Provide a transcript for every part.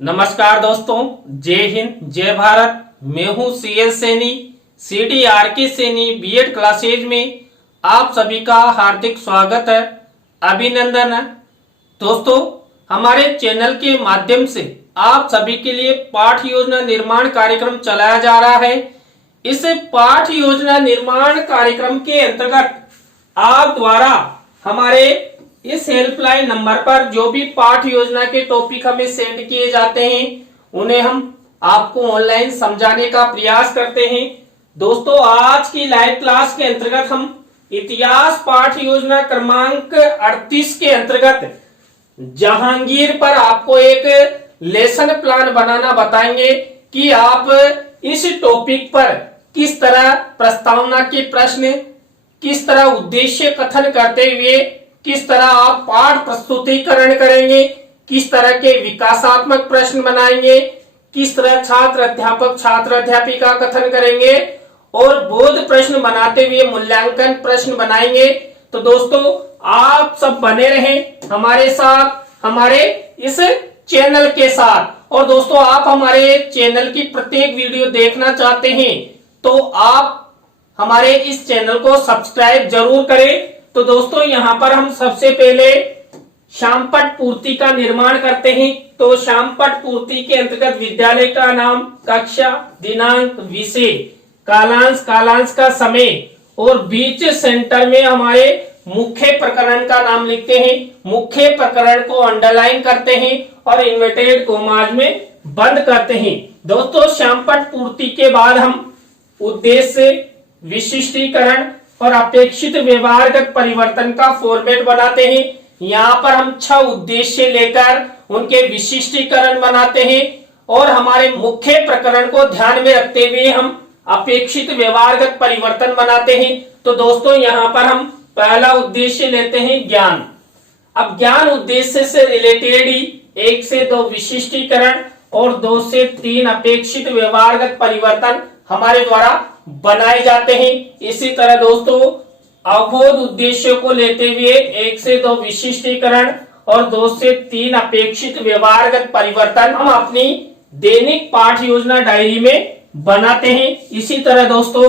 नमस्कार दोस्तों, जय हिंद जय भारत। मैं हूं CS Saini, CDRK Saini BEd classes में आप सभी का हार्दिक स्वागत है, अभिनंदन है। दोस्तों, हमारे चैनल के माध्यम से आप सभी के लिए पाठ योजना निर्माण कार्यक्रम चलाया जा रहा है। इस पाठ योजना निर्माण कार्यक्रम के अंतर्गत आप द्वारा हमारे इस हेल्पलाइन नंबर पर जो भी पाठ योजना के टॉपिक हमें सेंड किए जाते हैं उन्हें हम आपको ऑनलाइन समझाने का प्रयास करते हैं। दोस्तों, आज की लाइव क्लास के अंतर्गत हम इतिहास पाठ योजना क्रमांक 38 के अंतर्गत जहांगीर पर आपको एक लेसन प्लान बनाना बताएंगे कि आप इस टॉपिक पर किस तरह प्रस्तावना के प्रश्न, किस तरह उद्देश्य कथन करते हुए किस तरह आप पाठ प्रस्तुतिकरण करेंगे, किस तरह के विकासात्मक प्रश्न बनाएंगे, किस तरह छात्र अध्यापक छात्र अध्यापिका कथन करेंगे और बोध प्रश्न बनाते हुए मूल्यांकन प्रश्न बनाएंगे। तो दोस्तों, आप सब बने रहें हमारे साथ, हमारे इस चैनल के साथ। और दोस्तों, आप हमारे चैनल की प्रत्येक वीडियो देखना चाहते हैं तो आप हमारे इस चैनल को सब्सक्राइब जरूर करें। तो दोस्तों, यहाँ पर हम सबसे पहले शामपट पूर्ति का निर्माण करते हैं। तो शामपट पूर्ति के अंतर्गत विद्यालय का नाम, कक्षा, दिनांक, विषय, कालांश, कालांश का समय और बीच सेंटर में हमारे मुख्य प्रकरण का नाम लिखते हैं। मुख्य प्रकरण को अंडरलाइन करते हैं और इन्वर्टेड कॉमास में बंद करते हैं। दोस्तों, शामपट पूर्ति के बाद हम उद्देश्य, विशिष्टीकरण और अपेक्षित व्यवहारगत परिवर्तन का फॉर्मेट बनाते हैं। यहाँ पर हम 6 उद्देश्य लेकर उनके विशिष्टीकरण बनाते हैं और हमारे मुख्य प्रकरण को ध्यान में रखते हुए हम अपेक्षित व्यवहारगत परिवर्तन बनाते हैं। तो दोस्तों, यहाँ पर हम पहला उद्देश्य लेते हैं ज्ञान। अब ज्ञान उद्देश्य से रिलेटेड ही 1 से 2 विशिष्टीकरण और 2 से 3 अपेक्षित व्यवहारगत परिवर्तन हमारे द्वारा बनाए जाते हैं। इसी तरह दोस्तों, अवबोध उद्देश्यों को लेते हुए 1 से 2 विशिष्टीकरण और 2 से 3 अपेक्षित व्यवहारगत परिवर्तन हम अपनी दैनिक पाठ योजना डायरी में बनाते हैं। इसी तरह दोस्तों,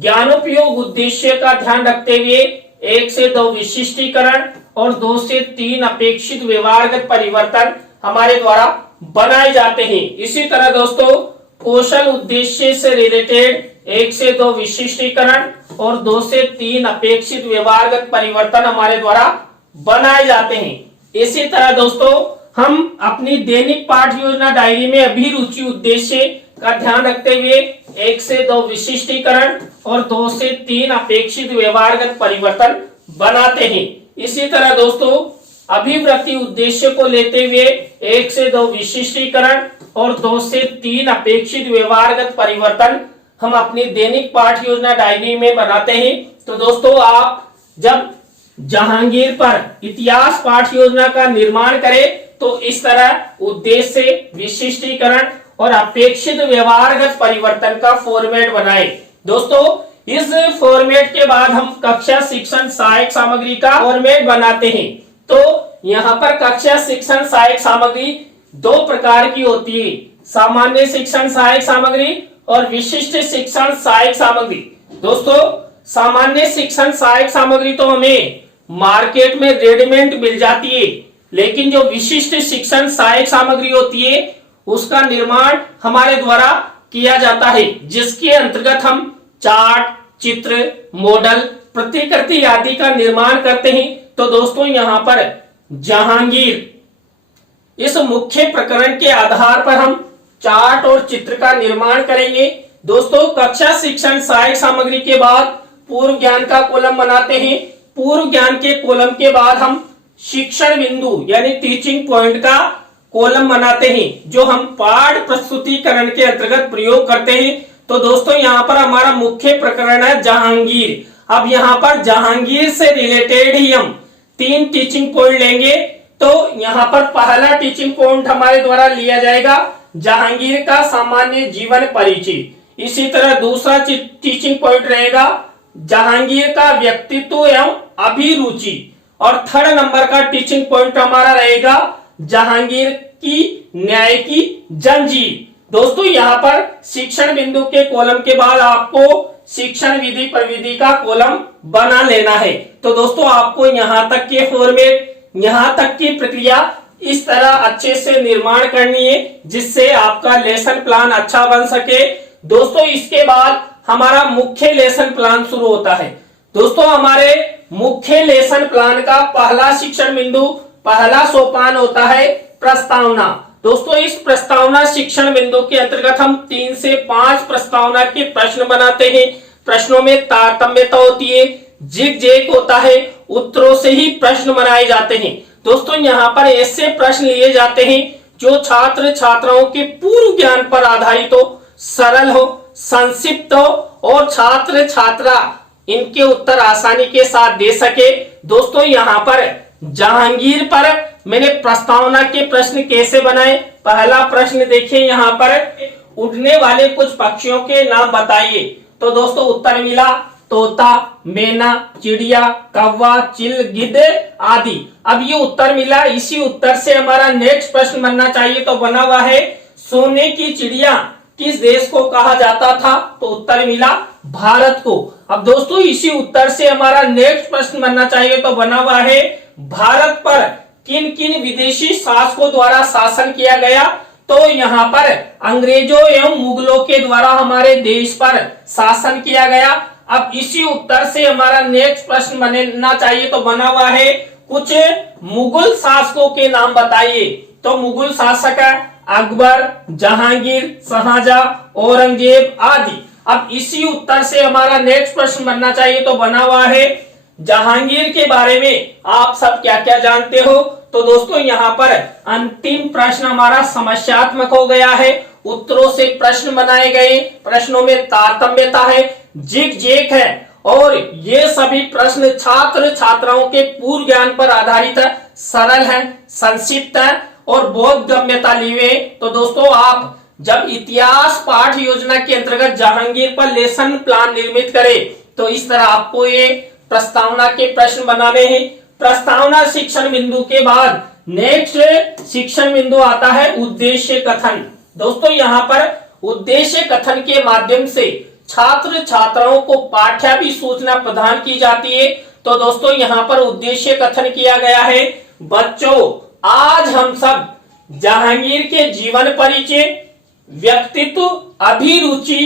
ज्ञानोपयोग उद्देश्य का ध्यान रखते हुए 1 से 2 विशिष्टीकरण और 2 से 3 अपेक्षित व्यवहारगत परिवर्तन हमारे द्वारा बनाए जाते हैं। इसी तरह दोस्तों, कौशल उद्देश्य से रिलेटेड 1 से 2 विशिष्टीकरण और 2 से 3 अपेक्षित व्यवहारगत परिवर्तन हमारे द्वारा बनाए जाते हैं। इसी तरह दोस्तों, हम अपनी दैनिक पाठ योजना डायरी में अभिरुचि उद्देश्य का ध्यान रखते हुए 1 से 2 विशिष्टीकरण और 2 से 3 अपेक्षित व्यवहारगत परिवर्तन बनाते हैं। इसी तरह दोस्तों, अभिवृत्ति उद्देश्य को लेते हुए 1 से 2 विशिष्टीकरण और 2 से 3 अपेक्षित व्यवहारगत परिवर्तन हम अपनी दैनिक पाठ योजना डायरी में बनाते हैं। तो दोस्तों, आप जब जहांगीर पर इतिहास पाठ योजना का निर्माण करें तो इस तरह उद्देश्य, विशिष्टीकरण और अपेक्षित व्यवहारगत परिवर्तन का फॉर्मेट बनाएं। दोस्तों, इस फॉर्मेट के बाद हम कक्षा शिक्षण सहायक सामग्री का फॉर्मेट बनाते हैं। तो यहाँ पर कक्षा शिक्षण सहायक सामग्री 2 प्रकार की होती है, सामान्य शिक्षण सहायक सामग्री और विशिष्ट शिक्षण सहायक सामग्री। दोस्तों, सामान्य शिक्षण सहायक सामग्री तो हमें मार्केट में रेडीमेड मिल जाती है, लेकिन जो विशिष्ट शिक्षण सहायक सामग्री होती है उसका निर्माण हमारे द्वारा किया जाता है, जिसके अंतर्गत हम चार्ट, चित्र, मॉडल, प्रतिकृति आदि का निर्माण करते हैं। तो दोस्तों, यहाँ पर जहांगीर इस मुख्य प्रकरण के आधार पर हम चार्ट और चित्र का निर्माण करेंगे। दोस्तों, कक्षा शिक्षण सहायक सामग्री के बाद पूर्व ज्ञान का कॉलम बनाते हैं। पूर्व ज्ञान के कॉलम के बाद हम शिक्षण बिंदु यानी टीचिंग पॉइंट का कॉलम बनाते हैं, जो हम पाठ प्रस्तुतिकरण के अंतर्गत प्रयोग करते हैं। तो दोस्तों, यहाँ पर हमारा मुख्य प्रकरण है जहांगीर। अब यहाँ पर जहांगीर से रिलेटेड ही हम 3 टीचिंग पॉइंट लेंगे। तो यहाँ पर पहला टीचिंग पॉइंट हमारे द्वारा लिया जाएगा जहांगीर का सामान्य जीवन परिचय। इसी तरह दूसरा टीचिंग पॉइंट रहेगा जहांगीर का व्यक्तित्व एवं अभिरुचि और 3rd नंबर का टीचिंग पॉइंट हमारा रहेगा जहांगीर की न्याय की जंजीर। दोस्तों यहाँ पर शिक्षण बिंदु के कॉलम के बाद आपको शिक्षण विधि प्रविधि का कॉलम बना लेना है। तो दोस्तों आपको यहाँ तक के फॉर्मेट, यहाँ तक की प्रक्रिया इस तरह अच्छे से निर्माण करनी है जिससे आपका लेसन प्लान अच्छा बन सके। दोस्तों इसके बाद हमारा मुख्य लेसन प्लान शुरू होता है। दोस्तों हमारे मुख्य लेसन प्लान का पहला शिक्षण बिंदु, पहला सोपान होता है प्रस्तावना। दोस्तों इस प्रस्तावना शिक्षण बिंदु के अंतर्गत हम 3 से 5 प्रस्तावना के प्रश्न बनाते हैं। प्रश्नों में तारतम्यता होती है, जिग जैग होता है, उत्तरों से ही प्रश्न बनाए जाते हैं। दोस्तों यहाँ पर ऐसे प्रश्न लिए जाते हैं जो छात्र छात्राओं के पूर्व ज्ञान पर आधारित हो, सरल हो, संक्षिप्त हो और छात्र छात्रा इनके उत्तर आसानी के साथ दे सके। दोस्तों यहाँ पर जहांगीर पर मैंने प्रस्तावना के प्रश्न कैसे बनाए। पहला प्रश्न देखिए, यहाँ पर उड़ने वाले कुछ पक्षियों के नाम बताइए। तो दोस्तों उत्तर मिला तोता, मैना, चिड़िया, कौवा, चिल, गिद्ध आदि। अब ये उत्तर मिला, इसी उत्तर से हमारा नेक्स्ट प्रश्न बनना चाहिए। तो बना हुआ है सोने की चिड़िया किस देश को कहा जाता था। तो उत्तर मिला भारत को। अब दोस्तों इसी उत्तर से हमारा नेक्स्ट प्रश्न बनना चाहिए। तो बना हुआ है भारत पर किन किन विदेशी शासकों द्वारा शासन किया गया। तो यहाँ पर अंग्रेजों एवं मुगलों के द्वारा हमारे देश पर शासन किया गया। अब इसी उत्तर से हमारा नेक्स्ट प्रश्न बनना चाहिए। तो बना हुआ है कुछ मुगल शासकों के नाम बताइए। तो मुगल शासक है अकबर, जहांगीर, शाहजहां, औरंगजेब आदि। अब इसी उत्तर से हमारा नेक्स्ट प्रश्न बनना चाहिए। तो बना हुआ है जहांगीर के बारे में आप सब क्या क्या जानते हो। तो दोस्तों यहाँ पर अंतिम प्रश्न हमारा समस्यात्मक हो गया है, उत्तरों से प्रश्न बनाए गए, प्रश्नों में तारतम्यता है, जिग जैग है और ये सभी प्रश्न छात्र छात्राओं के पूर्व ज्ञान पर आधारित है, सरल है, संक्षिप्त है और बोध गम्यता लिए। तो दोस्तों आप जब इतिहास पाठ योजना के अंतर्गत जहांगीर पर लेसन प्लान निर्मित करें तो इस तरह आपको ये प्रस्तावना के प्रश्न बनाने हैं। प्रस्तावना शिक्षण बिंदु के बाद नेक्स्ट शिक्षण बिंदु आता है उद्देश्य कथन। दोस्तों यहाँ पर उद्देश्य कथन के माध्यम से छात्र छात्राओं को पाठ्याभि सूचना प्रदान की जाती है। तो दोस्तों यहाँ पर उद्देश्य कथन किया गया है, बच्चों आज हम सब जहांगीर के जीवन परिचय, व्यक्तित्व, अभिरुचि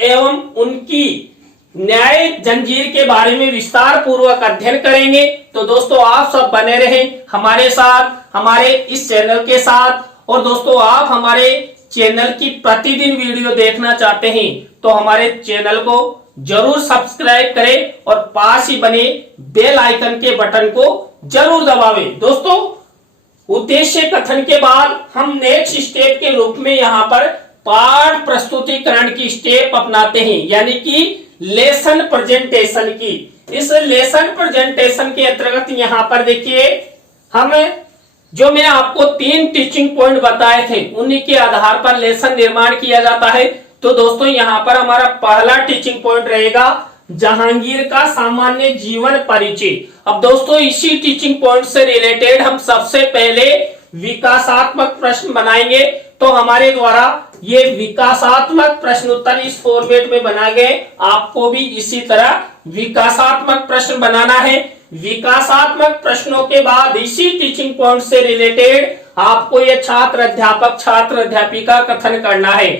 एवं उनकी न्याय जंजीर के बारे में विस्तार पूर्वक अध्ययन करेंगे। तो दोस्तों आप सब बने रहें हमारे साथ, हमारे इस चैनल के साथ। और दोस्तों आप हमारे चैनल की प्रतिदिन वीडियो देखना चाहते हैं तो हमारे चैनल को जरूर सब्सक्राइब करें और पास ही बने बेल आइकन के बटन को जरूर दबावें। दोस्तों उद्देश्य कथन के बाद हम नेक्स्ट स्टेप के रूप में यहाँ पर पाठ प्रस्तुतिकरण की स्टेप अपनाते हैं, यानी कि लेसन प्रेजेंटेशन की। इस लेसन प्रेजेंटेशन के अंतर्गत यहाँ पर देखिए हम जो मैं आपको 3 टीचिंग पॉइंट बताए थे उन्हीं के आधार पर लेसन निर्माण किया जाता है। तो दोस्तों यहाँ पर हमारा पहला टीचिंग पॉइंट रहेगा जहांगीर का सामान्य जीवन परिचय। अब दोस्तों इसी टीचिंग पॉइंट से रिलेटेड हम सबसे पहले विकासात्मक प्रश्न बनाएंगे। तो हमारे द्वारा ये विकासात्मक प्रश्न उत्तर इस फॉर्मेट में बनाए गए, आपको भी इसी तरह विकासात्मक प्रश्न बनाना है। विकासात्मक प्रश्नों के बाद इसी टीचिंग पॉइंट से रिलेटेड आपको ये छात्र अध्यापक छात्र अध्यापिका कथन करना है।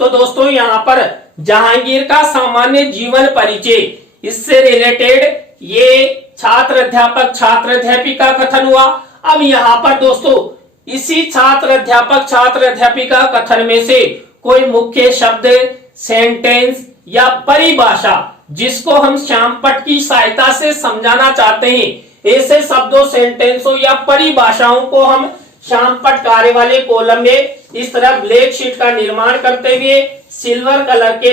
तो दोस्तों यहाँ पर जहांगीर का सामान्य जीवन परिचय, इससे रिलेटेड ये छात्र अध्यापक छात्र अध्यापिका कथन हुआ। अब यहाँ पर दोस्तों इसी छात्र अध्यापिका कथन में से कोई मुख्य शब्द, सेंटेंस या परिभाषा जिसको हम श्यामपट्ट की सहायता से समझाना चाहते हैं, ऐसे शब्दों, सेंटेंसों या परिभाषाओं को हम श्यामपट्ट कार्य वाले कॉलम में इस तरह ब्लैक शीट का निर्माण करते हुए सिल्वर कलर के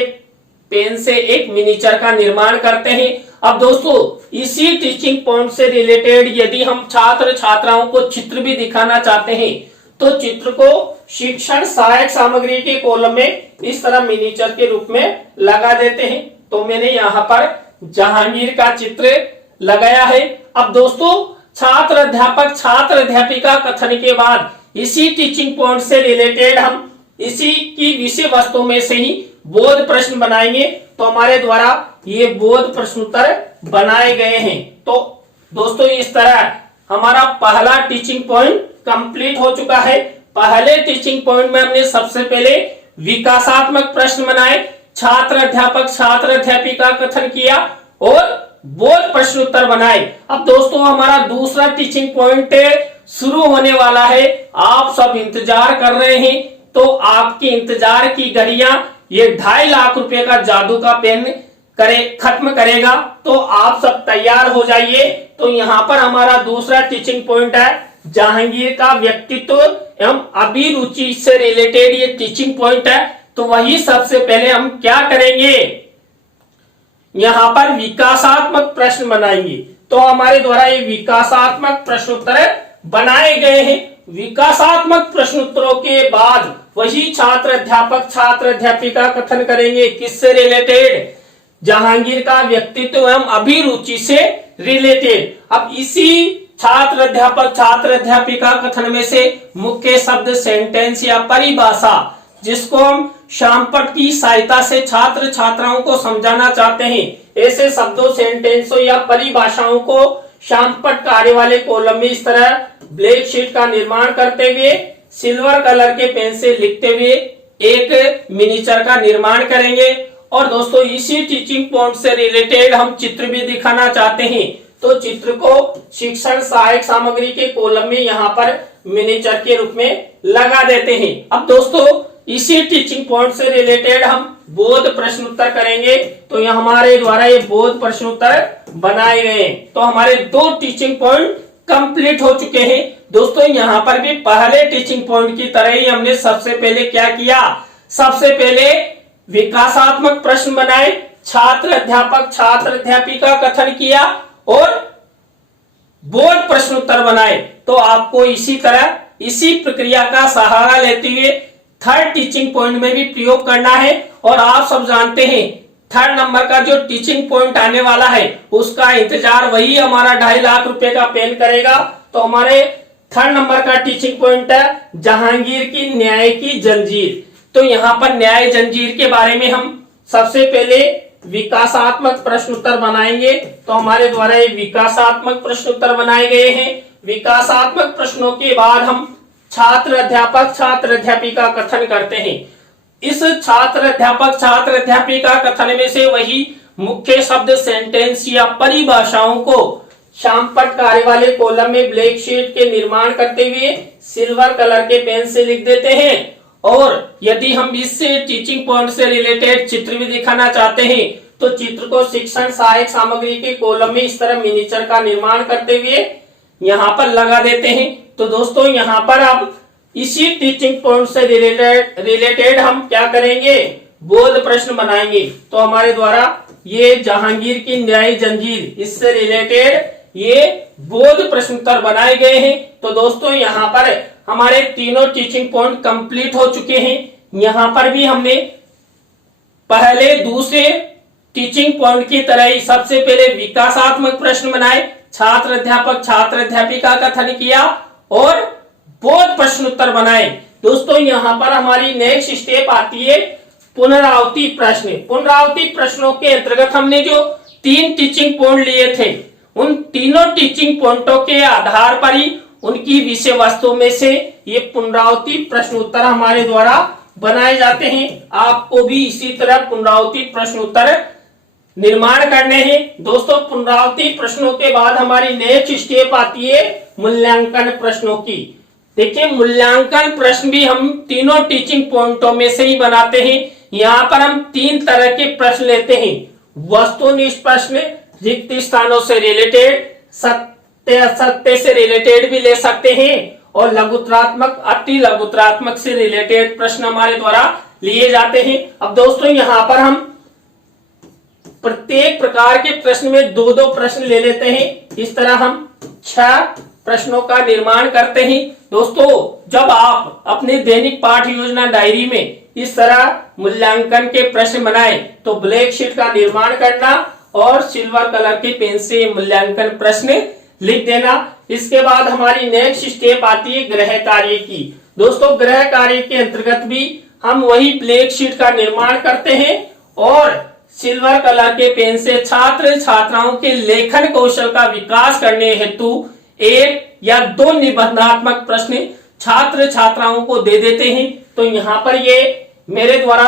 पेन से एक मिनीचर का निर्माण करते हैं। अब दोस्तों इसी टीचिंग पॉइंट से रिलेटेड यदि हम छात्र छात्राओं को चित्र भी दिखाना चाहते हैं तो चित्र को शिक्षण सहायक सामग्री के कॉलम में इस तरह मिनीचर के रूप में लगा देते हैं। तो मैंने यहाँ पर जहांगीर का चित्र लगाया है। अब दोस्तों छात्र अध्यापक छात्र अध्यापिका कथन के बाद इसी टीचिंग पॉइंट से रिलेटेड हम इसी की विषय वस्तु में से ही बोध प्रश्न बनाएंगे। तो हमारे द्वारा ये बोध प्रश्नोत्तर बनाए गए हैं। तो दोस्तों इस तरह हमारा पहला टीचिंग पॉइंट कंप्लीट हो चुका है। पहले टीचिंग पॉइंट में हमने सबसे पहले विकासात्मक प्रश्न बनाए, छात्र अध्यापक छात्र अध्यापिका कथन किया और बोध प्रश्नोत्तर बनाए। अब दोस्तों हमारा दूसरा टीचिंग पॉइंट शुरू होने वाला है। आप सब इंतजार कर रहे हैं, तो आपके इंतजार की घड़ियां ये 2.5 लाख रुपए का जादू का पेन खत्म करेगा। तो आप सब तैयार हो जाइए। तो यहाँ पर हमारा दूसरा टीचिंग पॉइंट है जहांगीर का व्यक्तित्व एवं अभिरुचि से रिलेटेड ये टीचिंग पॉइंट है। तो वही सबसे पहले हम क्या करेंगे, यहाँ पर विकासात्मक प्रश्न बनाएंगे। तो हमारे द्वारा ये विकासात्मक प्रश्नोत्तर बनाए गए हैं। विकासात्मक प्रश्नोत्तरों के बाद वही छात्र अध्यापक छात्र अध्यापिका कथन करेंगे। किससे रिलेटेड, जहांगीर का व्यक्तित्व एवं अभिरुचि से रिलेटेड। अब इसी छात्र अध्यापिका कथन में से मुख्य शब्द सेंटेंस या परिभाषा जिसको हम शामपट की सहायता से छात्र छात्राओं को समझाना चाहते हैं, ऐसे शब्दों सेंटेंसों या परिभाषाओं को शामपट कार्य वाले कॉलम में इस तरह ब्लैक शीट का निर्माण करते हुए सिल्वर कलर के पेन से लिखते हुए एक मिनीचर का निर्माण करेंगे। और दोस्तों इसी टीचिंग पॉइंट से रिलेटेड हम चित्र भी दिखाना चाहते हैं। तो चित्र को शिक्षण सहायक सामग्री के कॉलम में यहाँ पर मिनीचर के रूप में लगा देते हैं। अब दोस्तों इसी टीचिंग पॉइंट से रिलेटेड हम बोध प्रश्नोत्तर करेंगे। तो यहाँ हमारे द्वारा ये बोध प्रश्नोत्तर बनाए गए हैं। तो हमारे 2 टीचिंग पॉइंट कंप्लीट हो चुके हैं। दोस्तों यहाँ पर भी पहले टीचिंग पॉइंट की तरह ही हमने सबसे पहले क्या किया, सबसे पहले विकासात्मक प्रश्न बनाए, छात्र अध्यापक छात्र अध्यापिका कथन किया और बोध प्रश्नोत्तर बनाए। तो आपको इसी तरह इसी प्रक्रिया का सहारा लेते हुए थर्ड टीचिंग पॉइंट में भी प्रयोग करना है। और आप सब जानते हैं 3rd नंबर का जो टीचिंग पॉइंट आने वाला है उसका इंतजार वही हमारा 2.5 लाख रुपए का पेन करेगा। तो हमारे 3rd नंबर का टीचिंग पॉइंट है जहांगीर की न्याय की जंजीर। तो यहाँ पर न्याय जंजीर के बारे में हम सबसे पहले विकासात्मक प्रश्नोत्तर बनाएंगे। तो हमारे द्वारा ये विकासात्मक प्रश्नोत्तर बनाए गए हैं। विकासात्मक प्रश्नों के बाद हम छात्र अध्यापक छात्र अध्यापिका कथन करते हैं। इस छात्र अध्यापिका कथन में से वही मुख्य शब्द सेंटेंस या परिभाषाओं को शामपट कार्य वाले कॉलम में ब्लैक शीट के निर्माण करते हुए सिल्वर कलर के पेन से लिख देते हैं। और यदि हम इस टीचिंग पॉइंट से रिलेटेड चित्र भी दिखाना चाहते हैं तो चित्र को शिक्षण सहायक सामग्री के कॉलम में इस तरह मिनीचर का निर्माण करते हुए यहाँ पर लगा देते हैं। तो दोस्तों यहाँ पर अब इसी टीचिंग पॉइंट से रिलेटेड हम क्या करेंगे, बोध प्रश्न बनाएंगे। तो हमारे द्वारा ये जहांगीर की न्याय जंजीर इससे रिलेटेड ये बोध प्रश्नोत्तर बनाए गए हैं। तो दोस्तों यहाँ पर हमारे तीनों टीचिंग पॉइंट कंप्लीट हो चुके हैं। यहाँ पर भी हमने पहले दूसरे टीचिंग पॉइंट की तरह ही सबसे पहले विकासात्मक प्रश्न बनाए, छात्र अध्यापिका कथन किया और बोध प्रश्नोत्तर बनाए। दोस्तों यहाँ पर हमारी नेक्स्ट स्टेप आती है पुनरावृत्ति प्रश्न। पुनरावृत्ति प्रश्नों के अंतर्गत हमने जो 3 टीचिंग पॉइंट लिए थे उन तीनों टीचिंग पॉइंटों के आधार पर ही उनकी विषय वस्तु में से ये पुनरावृत्ति प्रश्नोत्तर हमारे द्वारा बनाए जाते हैं। आपको भी इसी तरह पुनरावृत्ति प्रश्नोत्तर निर्माण करने हैं। दोस्तों पुनरावृत्ति प्रश्नों के बाद हमारी नेक्स्ट स्टेप आती है मूल्यांकन प्रश्नों की। देखिए मूल्यांकन प्रश्न भी हम तीनों टीचिंग पॉइंटों में से ही बनाते हैं। यहाँ पर हम 3 तरह के प्रश्न लेते हैं, वस्तुनिष्ठ प्रश्न, रिक्त स्थानों से रिलेटेड, सत्य असत्य से रिलेटेड भी ले सकते हैं और लघुत्रात्मक अति लघुत्रात्मक से रिलेटेड प्रश्न हमारे द्वारा लिए जाते हैं। अब दोस्तों यहाँ पर हम प्रत्येक प्रकार के प्रश्न में 2-2 प्रश्न ले लेते हैं। इस तरह हम 6 प्रश्नों का निर्माण करते हैं। दोस्तों जब आप अपने दैनिक पाठ योजना डायरी में इस तरह मूल्यांकन के प्रश्न बनाएं तो ब्लैक शीट का निर्माण करना और सिल्वर कलर के पेन से मूल्यांकन प्रश्न लिख देना। इसके बाद हमारी नेक्स्ट स्टेप आती है गृह कार्य की। दोस्तों गृह कार्य के अंतर्गत भी हम वही ब्लैक शीट का निर्माण करते हैं और सिल्वर कलर के पेन से छात्र छात्राओं के लेखन कौशल का विकास करने हेतु एक या दो निबंधात्मक प्रश्न छात्र छात्राओं को दे देते हैं। तो यहाँ पर ये मेरे द्वारा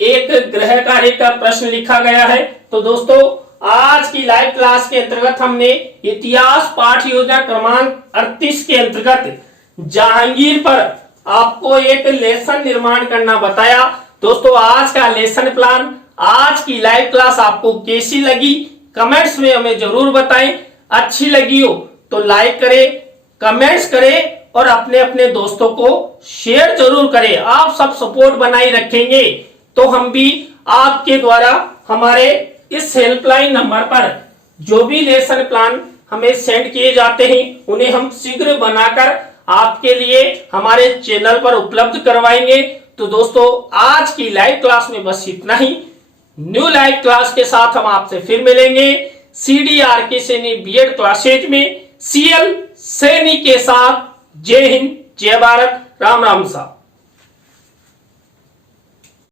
एक गृह कार्य का प्रश्न लिखा गया है। तो दोस्तों आज की लाइव क्लास के अंतर्गत हमने इतिहास पाठ योजना क्रमांक 38 के अंतर्गत जहांगीर पर आपको एक लेसन निर्माण करना बताया। दोस्तों आज का लेसन प्लान, आज की लाइव क्लास आपको कैसी लगी कमेंट्स में हमें जरूर बताएं। अच्छी लगी हो तो लाइक करें, कमेंट्स करें और अपने अपने दोस्तों को शेयर जरूर करें। आप सब सपोर्ट बनाए रखेंगे तो हम भी आपके द्वारा हमारे इस हेल्पलाइन नंबर पर जो भी लेसन प्लान हमें सेंड किए जाते हैं उन्हें हम शीघ्र बनाकर आपके लिए हमारे चैनल पर उपलब्ध करवाएंगे। तो दोस्तों आज की लाइव क्लास में बस इतना ही। न्यू लाइव क्लास के साथ हम आपसे फिर मिलेंगे CDRK सैनी बीएड क्लासेज में CL सैनी के साथ। जय हिंद, जय भारत, राम राम साहब।